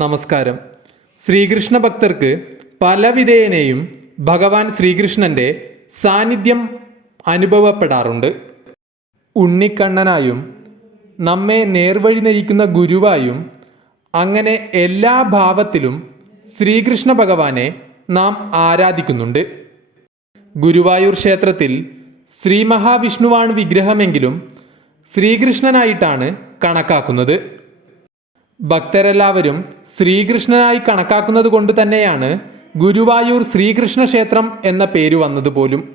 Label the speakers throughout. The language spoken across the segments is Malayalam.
Speaker 1: നമസ്കാരം. ശ്രീകൃഷ്ണ ഭക്തർക്ക് പലവിധേയനെയും ഭഗവാൻ ശ്രീകൃഷ്ണന്റെ സാന്നിധ്യം അനുഭവപ്പെടാറുണ്ട്. ഉണ്ണിക്കണ്ണനായും നമ്മെ നേർവഴി നയിക്കുന്ന ഗുരുവായും അങ്ങനെ എല്ലാ ഭാവത്തിലും ശ്രീകൃഷ്ണ ഭഗവാനെ നാം ആരാധിക്കുന്നുണ്ട്. ഗുരുവായൂർ ക്ഷേത്രത്തിൽ ശ്രീ മഹാവിഷ്ണുവാണ് വിഗ്രഹമെങ്കിലും ശ്രീകൃഷ്ണനായിട്ടാണ് കണക്കാക്കുന്നത്. ഭക്തരെല്ലാവരും ശ്രീകൃഷ്ണനായി കണക്കാക്കുന്നത് കൊണ്ട് തന്നെയാണ് ഗുരുവായൂർ ശ്രീകൃഷ്ണ ക്ഷേത്രം എന്ന പേര് വന്നതുപോലും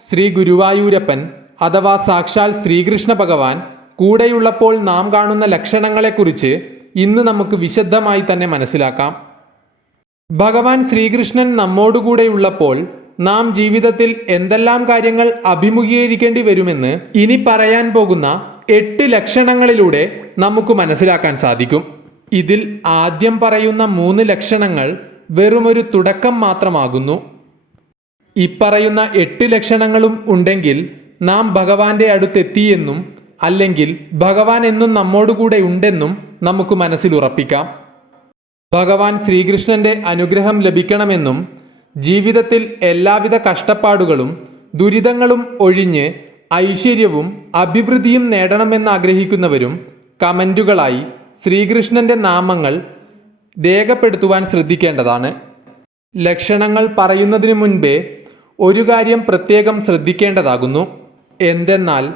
Speaker 1: ശ്രീ ഗുരുവായൂരപ്പൻ അഥവാ സാക്ഷാൽ ശ്രീകൃഷ്ണ ഭഗവാൻ കൂടെയുള്ളപ്പോൾ നാം കാണുന്ന ലക്ഷണങ്ങളെക്കുറിച്ച് ഇന്ന് നമുക്ക് വിശദമായി തന്നെ മനസ്സിലാക്കാം. ഭഗവാൻ ശ്രീകൃഷ്ണൻ നമ്മോടുകൂടെയുള്ളപ്പോൾ നാം ജീവിതത്തിൽ എന്തെല്ലാം കാര്യങ്ങൾ അഭിമുഖീകരിക്കേണ്ടി വരുമെന്ന് ഇനി പറയാൻ പോകുന്ന എട്ട് ലക്ഷണങ്ങളിലൂടെ നമുക്ക് മനസ്സിലാക്കാൻ സാധിക്കും. ഇതിൽ ആദ്യം പറയുന്ന മൂന്ന് ലക്ഷണങ്ങൾ വെറുമൊരു തുടക്കം മാത്രമാകുന്നു. ഇപ്പറയുന്ന എട്ട് ലക്ഷണങ്ങളും ഉണ്ടെങ്കിൽ നാം ഭഗവാന്റെ അടുത്തെത്തിയെന്നും അല്ലെങ്കിൽ ഭഗവാൻ എന്നും നമ്മോടുകൂടെ ഉണ്ടെന്നും നമുക്ക് മനസ്സിൽ ഉറപ്പിക്കാം. ഭഗവാൻ ശ്രീകൃഷ്ണന്റെ അനുഗ്രഹം ലഭിക്കണമെന്നും ജീവിതത്തിൽ എല്ലാവിധ കഷ്ടപ്പാടുകളും ദുരിതങ്ങളും ഒഴിഞ്ഞ് ഐശ്വര്യവും അഭിവൃദ്ധിയും നേടണമെന്ന് ആഗ്രഹിക്കുന്നവരും കമന്റുകളായി ശ്രീകൃഷ്ണന്റെ നാമങ്ങൾ രേഖപ്പെടുത്തുവാൻ ശ്രദ്ധിക്കേണ്ടതാണ്. ലക്ഷണങ്ങൾ പറയുന്നതിന് മുൻപേ ഒരു കാര്യം പ്രത്യേകം ശ്രദ്ധിക്കേണ്ടതാകുന്നു. എന്തെന്നാൽ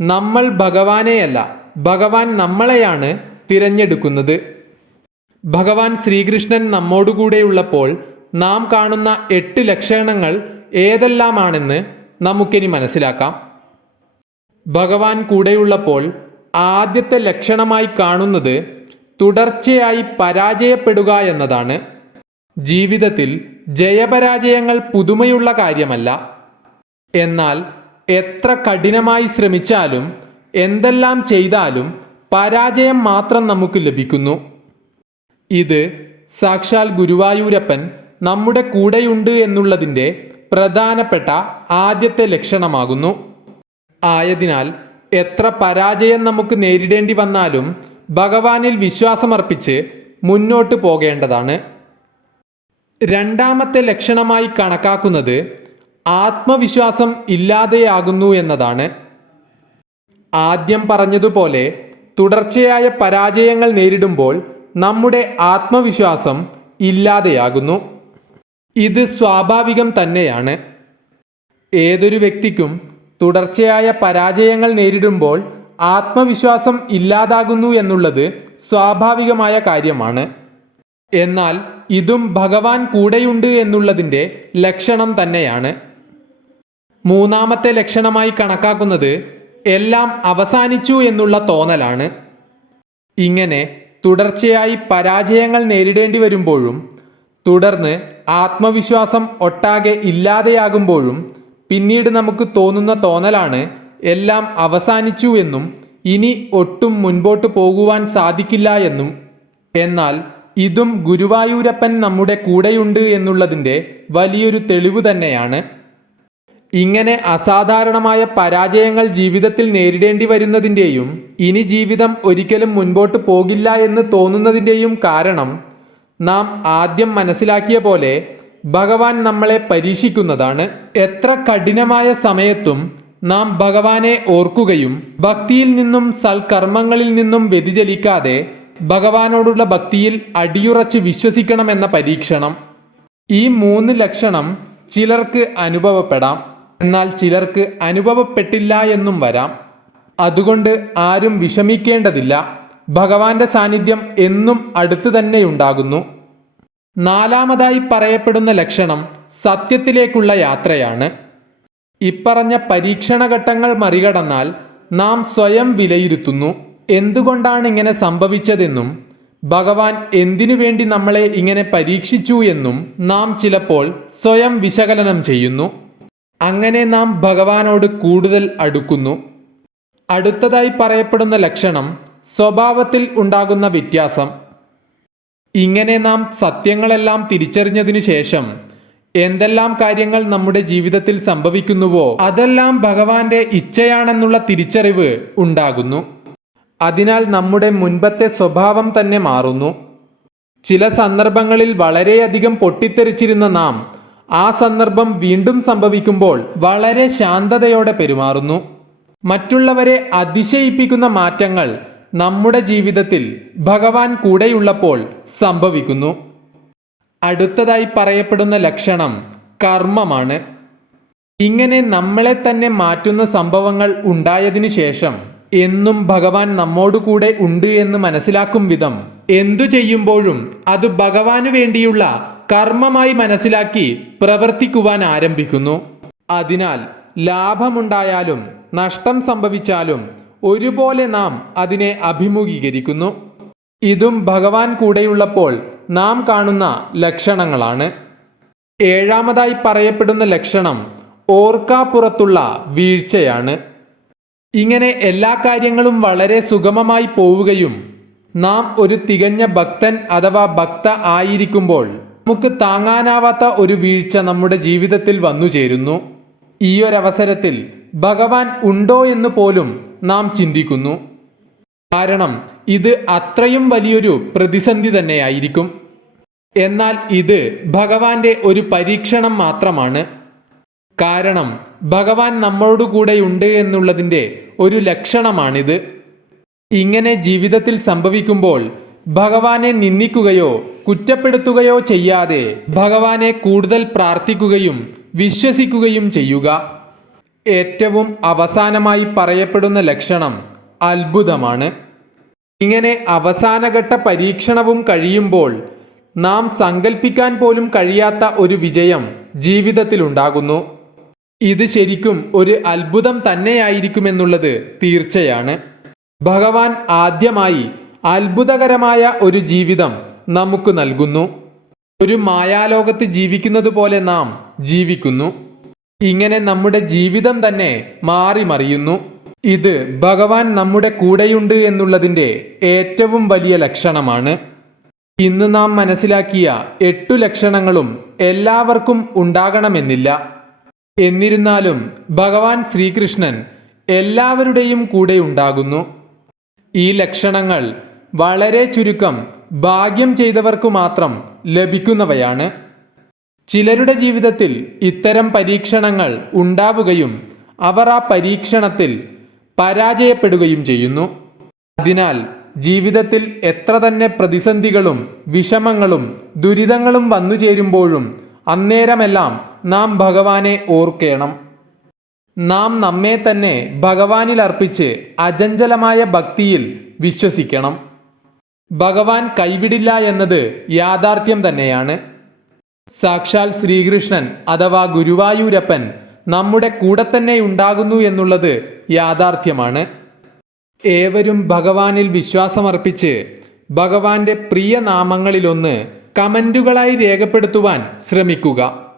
Speaker 1: നമ്മൾ ഭഗവാനെയല്ല ഭഗവാൻ നമ്മളെയാണ് തിരഞ്ഞെടുക്കുന്നത്. ഭഗവാൻ ശ്രീകൃഷ്ണൻ നമ്മോടുകൂടെയുള്ളപ്പോൾ നാം കാണുന്ന എട്ട് ലക്ഷണങ്ങൾ ഏതെല്ലാമാണെന്ന് നമുക്കിനി മനസ്സിലാക്കാം. ഭഗവാൻ കൂടെയുള്ളപ്പോൾ ആദ്യത്തെ ലക്ഷണമായി കാണുന്നത് തുടർച്ചയായി പരാജയപ്പെടുക എന്നതാണ്. ജീവിതത്തിൽ ജയപരാജയങ്ങൾ പുതുമയുള്ള കാര്യമല്ല. എന്നാൽ എത്ര കഠിനമായി ശ്രമിച്ചാലും എന്തെല്ലാം ചെയ്താലും പരാജയം മാത്രം നമുക്ക് ലഭിക്കുന്നു. ഇത് സാക്ഷാൽ ഗുരുവായൂരപ്പൻ നമ്മുടെ കൂടെയുണ്ട് എന്നുള്ളതിന്റെ പ്രധാനപ്പെട്ട ആദ്യത്തെ ലക്ഷണമാകുന്നു. ആയതിനാൽ എത്ര പരാജയം നമുക്ക് നേരിടേണ്ടി വന്നാലും ഭഗവാനിൽ വിശ്വാസമർപ്പിച്ച് മുന്നോട്ട് പോകേണ്ടതാണ്. രണ്ടാമത്തെ ലക്ഷണമായി കണക്കാക്കുന്നത് ആത്മവിശ്വാസം ഇല്ലാതെയാകുന്നു എന്നതാണ്. ആദ്യം പറഞ്ഞതുപോലെ തുടർച്ചയായ പരാജയങ്ങൾ നേരിടുമ്പോൾ നമ്മുടെ ആത്മവിശ്വാസം ഇല്ലാതെയാകുന്നു. ഇത് സ്വാഭാവികം തന്നെയാണ്. ഏതൊരു വ്യക്തിക്കും തുടർച്ചയായ പരാജയങ്ങൾ നേരിടുമ്പോൾ ആത്മവിശ്വാസം ഇല്ലാതാകുന്നു എന്നുള്ളത് സ്വാഭാവികമായ കാര്യമാണ്. എന്നാൽ ഇതും ഭഗവാൻ കൂടെയുണ്ട് എന്നുള്ളതിന്റെ ലക്ഷണം തന്നെയാണ്. മൂന്നാമത്തെ ലക്ഷണമായി കണക്കാക്കുന്നത് എല്ലാം അവസാനിച്ചു എന്നുള്ള തോന്നലാണ്. ഇങ്ങനെ തുടർച്ചയായി പരാജയങ്ങൾ നേരിടേണ്ടി വരുമ്പോഴും തുടർന്ന് ആത്മവിശ്വാസം ഒട്ടാകെ ഇല്ലാതെയാകുമ്പോഴും പിന്നീട് നമുക്ക് തോന്നുന്ന തോന്നലാണ് എല്ലാം അവസാനിച്ചു എന്നും ഇനി ഒട്ടും മുൻപോട്ട് പോകുവാൻ സാധിക്കില്ല എന്നും. എന്നാൽ ഇതും ഗുരുവായൂരപ്പൻ നമ്മുടെ കൂടെയുണ്ട് എന്നുള്ളതിന്റെ വലിയൊരു തെളിവ് തന്നെയാണ്. ഇങ്ങനെ അസാധാരണമായ പരാജയങ്ങൾ ജീവിതത്തിൽ നേരിടേണ്ടി വരുന്നതിന്റെയും ഇനി ജീവിതം ഒരിക്കലും മുൻപോട്ട് പോകില്ല എന്ന് തോന്നുന്നതിന്റെയും കാരണം നാം ആദ്യം മനസ്സിലാക്കിയ പോലെ ഭഗവാൻ നമ്മളെ പരീക്ഷിക്കുന്നതാണ്. എത്ര കഠിനമായ സമയത്തും നാം ഭഗവാനെ ഓർക്കുകയും ഭക്തിയിൽ നിന്നും സൽക്കർമ്മങ്ങളിൽ നിന്നും വ്യതിചലിക്കാതെ ഭഗവാനോടുള്ള ഭക്തിയിൽ അടിയുറച്ച് വിശ്വസിക്കണമെന്ന പരീക്ഷണം. ഈ മൂന്ന് ലക്ഷണം ചിലർക്ക് അനുഭവപ്പെടാം. എന്നാൽ ചിലർക്ക് അനുഭവപ്പെട്ടില്ല എന്നും വരാം. അതുകൊണ്ട് ആരും വിഷമിക്കേണ്ടതില്ല. ഭഗവാന്റെ സാന്നിധ്യം എന്നും അടുത്തു തന്നെയുണ്ടാകുന്നു നാലാമതായി പറയപ്പെടുന്ന ലക്ഷണം സത്യത്തിലേക്കുള്ള യാത്രയാണ്. ഇപ്പറഞ്ഞ പരീക്ഷണഘട്ടങ്ങൾ മറികടന്നാൽ നാം സ്വയം വിലയിരുത്തുന്നു. എന്തുകൊണ്ടാണ് ഇങ്ങനെ സംഭവിച്ചതെന്നും ഭഗവാൻ എന്തിനു വേണ്ടി നമ്മളെ ഇങ്ങനെ പരീക്ഷിച്ചു എന്നും നാം ചിലപ്പോൾ സ്വയം വിശകലനം ചെയ്യുന്നു. അങ്ങനെ നാം ഭഗവാനോട് കൂടുതൽ അടുക്കുന്നു. അടുത്തതായി പറയപ്പെടുന്ന ലക്ഷണം സ്വഭാവത്തിൽ ഉണ്ടാകുന്ന വ്യത്യാസം. ഇങ്ങനെ നാം സത്യങ്ങളെല്ലാം തിരിച്ചറിഞ്ഞതിനു ശേഷം എന്തെല്ലാം കാര്യങ്ങൾ നമ്മുടെ ജീവിതത്തിൽ സംഭവിക്കുന്നുവോ അതെല്ലാം ഭഗവാന്റെ ഇച്ഛയാണെന്നുള്ള തിരിച്ചറിവ് ഉണ്ടാകുന്നു. അതിനാൽ നമ്മുടെ മുൻപത്തെ സ്വഭാവം തന്നെ മാറുന്നു. ചില സന്ദർഭങ്ങളിൽ വളരെയധികം പൊട്ടിത്തെറിച്ചിരുന്ന നാം ആ സന്ദർഭം വീണ്ടും സംഭവിക്കുമ്പോൾ വളരെ ശാന്തതയോടെ പെരുമാറുന്നു. മറ്റുള്ളവരെ അതിശയിപ്പിക്കുന്ന മാറ്റങ്ങൾ നമ്മുടെ ജീവിതത്തിൽ ഭഗവാൻ കൂടെയുള്ളപ്പോൾ സംഭവിക്കുന്നു. അടുത്തതായി പറയപ്പെടുന്ന ലക്ഷണം കർമ്മമാണ്. ഇങ്ങനെ നമ്മളെ തന്നെ മാറ്റുന്ന സംഭവങ്ങൾ ഉണ്ടായതിനു ശേഷം എന്നും ഭഗവാൻ നമ്മോടുകൂടെ ഉണ്ട് എന്ന് മനസ്സിലാക്കും വിധം എന്തു ചെയ്യുമ്പോഴും അത് ഭഗവാനു വേണ്ടിയുള്ള കർമ്മമായി മനസ്സിലാക്കി പ്രവർത്തിക്കുവാൻ ആരംഭിക്കുന്നു. അതിനാൽ ലാഭമുണ്ടായാലും നഷ്ടം സംഭവിച്ചാലും ഒരുപോലെ നാം അതിനെ അഭിമുഖീകരിക്കുന്നു. ഇതും ഭഗവാൻ കൂടെയുള്ളപ്പോൾ നാം കാണുന്ന ലക്ഷണങ്ങളാണ്. ഏഴാമതായി പറയപ്പെടുന്ന ലക്ഷണം ഓർക്കാപ്പുറത്തുള്ള വീഴ്ചയാണ്. ഇങ്ങനെ എല്ലാ കാര്യങ്ങളും വളരെ സുഗമമായി പോവുകയും നാം ഒരു തികഞ്ഞ ഭക്തൻ അഥവാ ഭക്ത ആയിരിക്കുമ്പോൾ നമുക്ക് താങ്ങാനാവാത്ത ഒരു വീഴ്ച നമ്മുടെ ജീവിതത്തിൽ വന്നു ചേരുന്നു ഈ ഒരവസരത്തിൽ ഭഗവാൻ ഉണ്ടോ എന്ന് പോലും നാം ചിന്തിക്കുന്നു. കാരണം ഇത് അത്രയും വലിയൊരു പ്രതിസന്ധി തന്നെയായിരിക്കും. എന്നാൽ ഇത് ഭഗവാന്റെ ഒരു പരീക്ഷണം മാത്രമാണ്. കാരണം ഭഗവാൻ നമ്മളോട് ഉണ്ട് എന്നുള്ളതിന്റെ ഒരു ലക്ഷണമാണിത്. ഇങ്ങനെ ജീവിതത്തിൽ സംഭവിക്കുമ്പോൾ ഭഗവാനെ നിന്ദിക്കുകയോ കുറ്റപ്പെടുത്തുകയോ ചെയ്യാതെ ഭഗവാനെ കൂടുതൽ പ്രാർത്ഥിക്കുകയും വിശ്വസിക്കുകയും ചെയ്യുക. ഏറ്റവും അവസാനമായി പറയപ്പെടുന്ന ലക്ഷണം അത്ഭുതമാണ്. ഇങ്ങനെ അവസാനഘട്ട പരീക്ഷണവും കഴിയുമ്പോൾ നാം സങ്കൽപ്പിക്കാൻ പോലും കഴിയാത്ത ഒരു വിജയം ജീവിതത്തിലുണ്ടാകുന്നു ഇത് ശരിക്കും ഒരു അത്ഭുതം തന്നെയായിരിക്കുമെന്നുള്ളത് തീർച്ചയാണ്. ഭഗവാൻ ആദ്യമായി അത്ഭുതകരമായ ഒരു ജീവിതം നമുക്ക് നൽകുന്നു. ഒരു മായാലോകത്ത് ജീവിക്കുന്നത് പോലെ നാം ജീവിക്കുന്നു. ഇങ്ങനെ നമ്മുടെ ജീവിതം തന്നെ മാറി മറിയുന്നു ഇത് ഭഗവാൻ നമ്മുടെ കൂടെയുണ്ട് എന്നുള്ളതിന്റെ ഏറ്റവും വലിയ ലക്ഷണമാണ്. ഇന്ന് നാം മനസ്സിലാക്കിയ എട്ടു ലക്ഷണങ്ങളും എല്ലാവർക്കും ഉണ്ടാകണമെന്നില്ല. എന്നിരുന്നാലും ഭഗവാൻ ശ്രീകൃഷ്ണൻ എല്ലാവരുടെയും കൂടെ ഉണ്ടാകുന്നു. ഈ ലക്ഷണങ്ങൾ വളരെ ചുരുക്കം ഭാഗ്യം ചെയ്തവർക്ക് മാത്രം ലഭിക്കുന്നവയാണ്. ചിലരുടെ ജീവിതത്തിൽ ഇത്തരം പരീക്ഷണങ്ങൾ ഉണ്ടാവുകയും അവർ ആ പരീക്ഷണത്തിൽ പരാജയപ്പെടുകയും ചെയ്യുന്നു. അതിനാൽ ജീവിതത്തിൽ എത്ര തന്നെ പ്രതിസന്ധികളും വിഷമങ്ങളും ദുരിതങ്ങളും വന്നു ചേരുമ്പോഴും അന്നേരമെല്ലാം നാം ഭഗവാനെ ഓർക്കേണം. നാം നമ്മെ തന്നെ ഭഗവാനിൽ അർപ്പിച്ച് അജഞ്ചലമായ ഭക്തിയിൽ വിശ്വസിക്കണം. ഭഗവാൻ കൈവിടില്ല എന്നത് യാഥാർത്ഥ്യം തന്നെയാണ്. സാക്ഷാൽ ശ്രീകൃഷ്ണൻ അഥവാ ഗുരുവായൂരപ്പൻ നമ്മുടെ കൂടെ തന്നെ ഉണ്ടാകുന്നു എന്നുള്ളത് യാഥാർത്ഥ്യമാണ്. ഏവരും ഭഗവാനിൽ വിശ്വാസമർപ്പിച്ച് ഭഗവാന്റെ പ്രിയ നാമങ്ങളിലൊന്ന് കമന്റുകളായി രേഖപ്പെടുത്തുവാൻ ശ്രമിക്കുക.